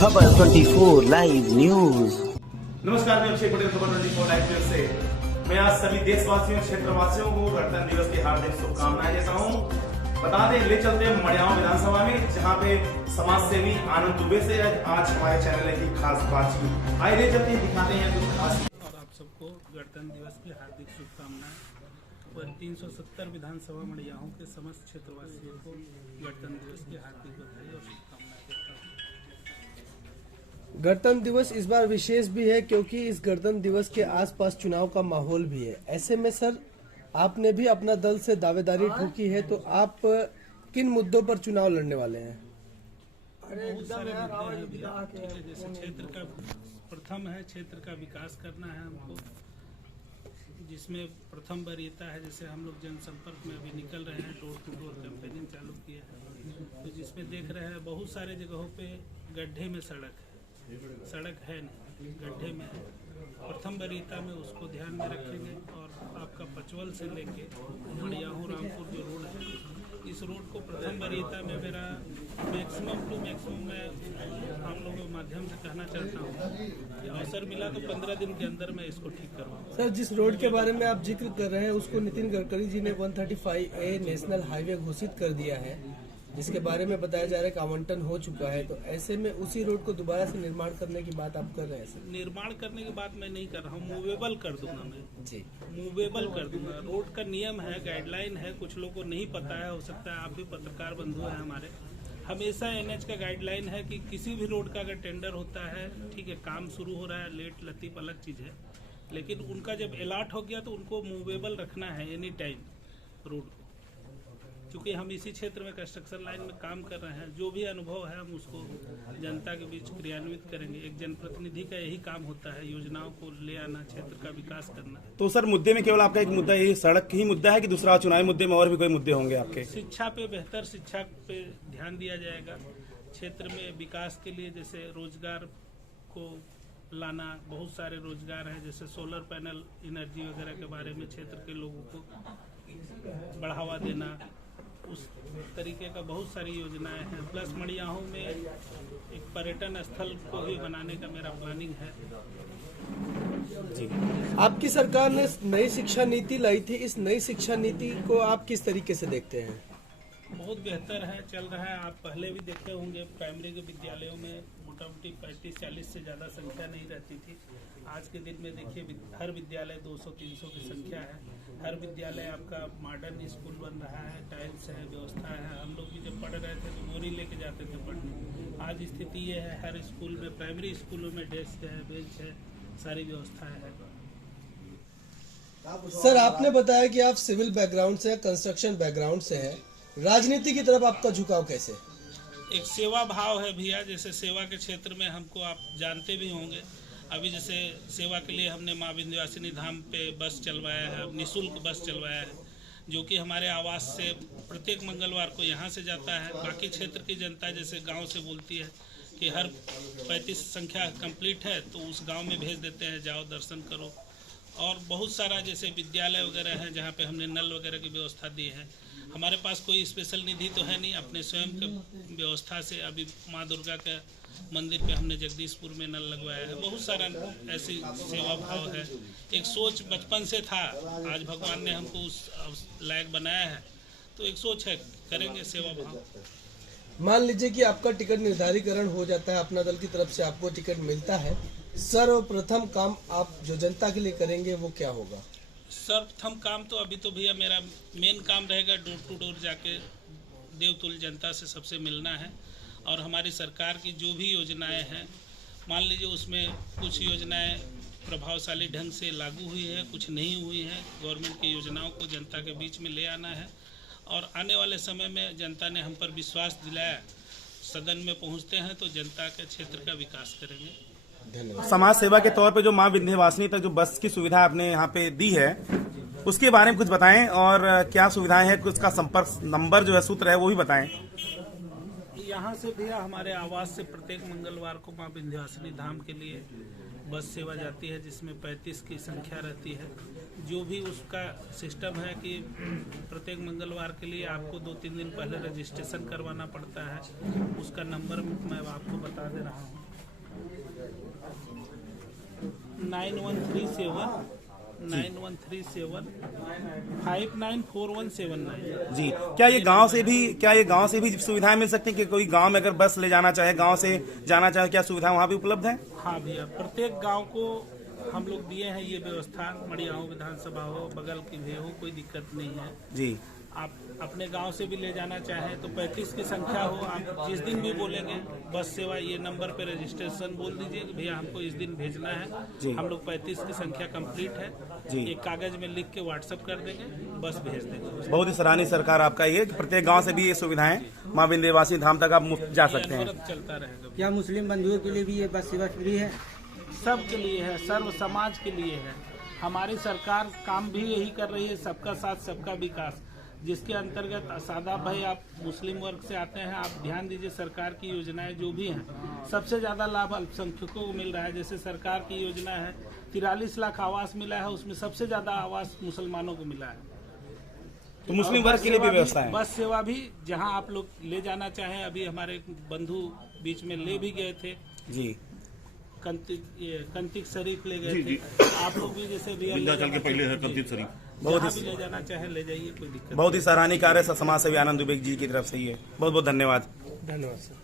खबर 24 live news. नमस्कार, मैं अक्षय पटेल, खबर 24 लाइव न्यूज से मैं आज सभी देशवासियों क्षेत्रवासियों को गणतंत्र दिवस की हार्दिक शुभकामनाएं देता हूं। बता दें, ले चलते हैं मड़ियाओं विधानसभा में, जहां पे समाज सेवी आनंद दुबे से आज हमारे चैनल की खास बातचीत। आइए ले चलते हैं, दिखाते हैं कुछ खास। और आप सबको गणतंत्र दिवस की हार्दिक शुभकामनाएं। और 370 विधानसभा मड़ियाओं के समस्त क्षेत्रवासियों को गणतंत्र दिवस की हार्दिक बधाई और शुभकामनाएं देता हूं। गणतंत्र दिवस इस बार विशेष भी है क्योंकि इस गणतंत्र दिवस के आसपास चुनाव का माहौल भी है। ऐसे में सर, आपने भी अपना दल से दावेदारी ठोकी है, तो आप किन मुद्दों पर चुनाव लड़ने वाले हैं? बहुत सारे मुद्दे हैं भैया, ठीक है। जैसे क्षेत्र का प्रथम है, क्षेत्र का विकास करना है हमको, जिसमें प्रथम वरीयता है। जैसे हम लोग जनसंपर्क में अभी निकल रहे हैं, डोर टू डोर कैंपेनिंग चालू किया है, तो जिसमें देख रहे हैं बहुत सारे जगहों पे गड्ढे में सड़क है नहीं, गड्ढे में है। प्रथम वरीयता में उसको ध्यान में रखेंगे। और आपका पचवल से लेके मड़ियाहू रामपुर जो रोड है, इस रोड को प्रथम वरीयता में मेरा मैक्सिमम टू मैक्सिमम मैं हम लोगों के माध्यम से कहना चाहता हूँ कि अवसर मिला तो 15 दिन के अंदर मैं इसको ठीक करूँगा। सर, जिस रोड के बारे में आप जिक्र कर रहे हैं, उसको नितिन गडकरी जी ने 135A नेशनल हाईवे घोषित कर दिया है, जिसके बारे में बताया जा रहा है कि आवंटन हो चुका है। तो ऐसे में उसी रोड को दोबारा से निर्माण करने की बात आप कर रहे हैं सर? निर्माण करने की बात मैं नहीं कर रहा हूँ, मूवेबल कर दूंगा मैं जी, मूवेबल कर दूंगा। रोड का नियम है, गाइडलाइन है, कुछ लोगों को नहीं पता है, हो सकता है आप भी पत्रकार बंधु हैं हमारे। हमेशा NH का गाइडलाइन है कि किसी भी रोड का अगर टेंडर होता है, ठीक है, काम शुरू हो रहा है, लेट लतीफ अलग चीज़ है, लेकिन उनका जब अलॉट हो गया तो उनको मूवेबल रखना है एनी टाइम रोड को। चूँकि हम इसी क्षेत्र में कंस्ट्रक्शन लाइन में काम कर रहे हैं, जो भी अनुभव है हम उसको जनता के बीच क्रियान्वित करेंगे। एक जनप्रतिनिधि का यही काम होता है, योजनाओं को ले आना, क्षेत्र का विकास करना। तो सर, मुद्दे में केवल आपका एक मुद्दा यही सड़क ही मुद्दा है कि दूसरा चुनावी मुद्दे में और भी कोई मुद्दे होंगे आपके? शिक्षा पे, बेहतर शिक्षा पे ध्यान दिया जाएगा। क्षेत्र में विकास के लिए जैसे रोजगार को लाना, बहुत सारे रोजगार हैं, जैसे सोलर पैनल एनर्जी वगैरह के बारे में क्षेत्र के लोगों को बढ़ावा देना, उस तरीके का बहुत सारी योजनाएं हैं। प्लस मड़ियाहू में एक पर्यटन स्थल को भी बनाने का मेरा प्लानिंग है। जी, आपकी सरकार ने नई शिक्षा नीति लाई थी, इस नई शिक्षा नीति को आप किस तरीके से देखते हैं? बहुत बेहतर है, चल रहा है। आप पहले भी देखे होंगे, प्राइमरी के विद्यालयों में मोटा मोटी 35-40 से ज़्यादा संख्या नहीं रहती थी। आज के दिन में देखिए, हर विद्यालय 200-300 की संख्या है। हर विद्यालय आपका मॉडर्न स्कूल बन रहा है, टाइल्स है, व्यवस्था है। हम लोग भी जब पढ़ रहे थे तो बोरी लेके जाते थे पढ़ने। आज स्थिति ये है, हर स्कूल में, प्राइमरी स्कूलों में डेस्क है, बेंच है, सारी व्यवस्थाएं हैं। सर, आपने बताया कि आप सिविल बैकग्राउंड से, कंस्ट्रक्शन बैकग्राउंड से हैं, राजनीति की तरफ आपका झुकाव कैसे? एक सेवा भाव है भैया। जैसे सेवा के क्षेत्र में हमको, आप जानते भी होंगे, अभी जैसे सेवा के लिए हमने माँ विंध्यवासिनी धाम पे बस चलवाया है, निःशुल्क बस चलवाया है, जो कि हमारे आवास से प्रत्येक मंगलवार को यहाँ से जाता है। बाकी क्षेत्र की जनता जैसे गांव से बोलती है कि हर 35 संख्या कंप्लीट है तो उस गांव में भेज देते हैं, जाओ दर्शन करो। और बहुत सारा जैसे विद्यालय वगैरह हैं जहाँ पे हमने नल वगैरह की व्यवस्था दी है। हमारे पास कोई स्पेशल निधि तो है नहीं, अपने स्वयं के व्यवस्था से अभी माँ दुर्गा के मंदिर पे हमने जगदीशपुर में नल लगवाया है। बहुत सारा ऐसी सेवा भाव है। एक सोच बचपन से था, आज भगवान ने हमको उस लायक बनाया है, तो एक सोच है, करेंगे सेवा भाव। मान लीजिए कि आपका टिकट निर्धारीकरण हो जाता है, अपना दल की तरफ से आपको टिकट मिलता है, सर्वप्रथम काम आप जो जनता के लिए करेंगे वो क्या होगा? सर्वप्रथम काम तो अभी तो भैया मेरा मेन काम रहेगा, डोर टू डोर जाके देवतुल्य जनता से सबसे मिलना है। और हमारी सरकार की जो भी योजनाएं हैं, मान लीजिए उसमें कुछ योजनाएं प्रभावशाली ढंग से लागू हुई है, कुछ नहीं हुई है। गवर्नमेंट की योजनाओं को जनता के बीच में ले आना है। और आने वाले समय में जनता ने हम पर विश्वास दिलाया, सदन में पहुंचते हैं तो जनता के क्षेत्र का विकास करेंगे। धन्यवाद। समाज सेवा के तौर पे जो माँ विंध्यवासिनी तक जो बस की सुविधा आपने यहाँ पे दी है, उसके बारे में कुछ बताएं, और क्या सुविधाएं हैं, उसका संपर्क नंबर जो है, सूत्र है, वो भी बताएं। यहाँ से भैया हमारे आवास से प्रत्येक मंगलवार को माँ विंध्यवासिनी धाम के लिए बस सेवा जाती है, जिसमें 35 की संख्या रहती है। जो भी उसका सिस्टम है कि प्रत्येक मंगलवार के लिए आपको 2-3 दिन पहले रजिस्ट्रेशन करवाना पड़ता है। उसका नंबर मैं आपको बता दे रहा हूँ। 9137 जी। क्या ये गांव से भी सुविधाएं मिल सकती हैं कि कोई गांव में अगर बस ले जाना चाहे, गांव से जाना चाहे, क्या सुविधा वहां भी उपलब्ध है? हाँ भैया, प्रत्येक गांव को हम लोग दिए हैं ये व्यवस्था। मड़ियाओं विधानसभा हो, बगल की भी हो, कोई दिक्कत नहीं है जी। आप अपने गांव से भी ले जाना चाहें तो 35 की संख्या हो, आप जिस दिन भी बोलेंगे बस सेवा, ये नंबर पे रजिस्ट्रेशन बोल दीजिए कि भैया हमको इस दिन भेजना है, हम लोग 35 की संख्या कंप्लीट है, एक कागज में लिख के व्हाट्सएप कर देंगे, बस भेज देंगे। बहुत ही सराहनीय सरकार आपका ये, प्रत्येक गांव से भी ये सुविधाएं माँ विंध्यवासिनी धाम तक आप मुफ्त जा सकते हैं। चलता रहेगा। क्या मुस्लिम बंधुओं के लिए भी ये बस सेवा फ्री है? सबके लिए है, सर्व समाज के लिए है। हमारी सरकार काम भी यही कर रही है, सबका साथ सबका विकास, जिसके अंतर्गत सादाब भाई आप मुस्लिम वर्ग से आते हैं, आप ध्यान दीजिए सरकार की योजनाएं जो भी हैं, सबसे ज्यादा लाभ अल्पसंख्यकों को मिल रहा है। जैसे सरकार की योजना है 43 लाख आवास मिला है, उसमें सबसे ज्यादा आवास मुसलमानों को मिला है। तो मुस्लिम वर्ग के लिए भी व्यवस्था है? बस सेवा भी जहां आप लोग ले जाना चाहें, अभी हमारे बंधु बीच में ले भी गए थे जी, कंतिक शरीफ ले गए थे, आप लोग भी जैसे विंध्याचल के पहले है कंतिक शरीफ, बहुत ही ले जाना चाहे ले जाइए, कोई दिक्कत। बहुत ही सराहनीय कार्य समाज सेवी आनंद दुबे जी की तरफ से ही है। बहुत बहुत धन्यवाद। धन्यवाद सर।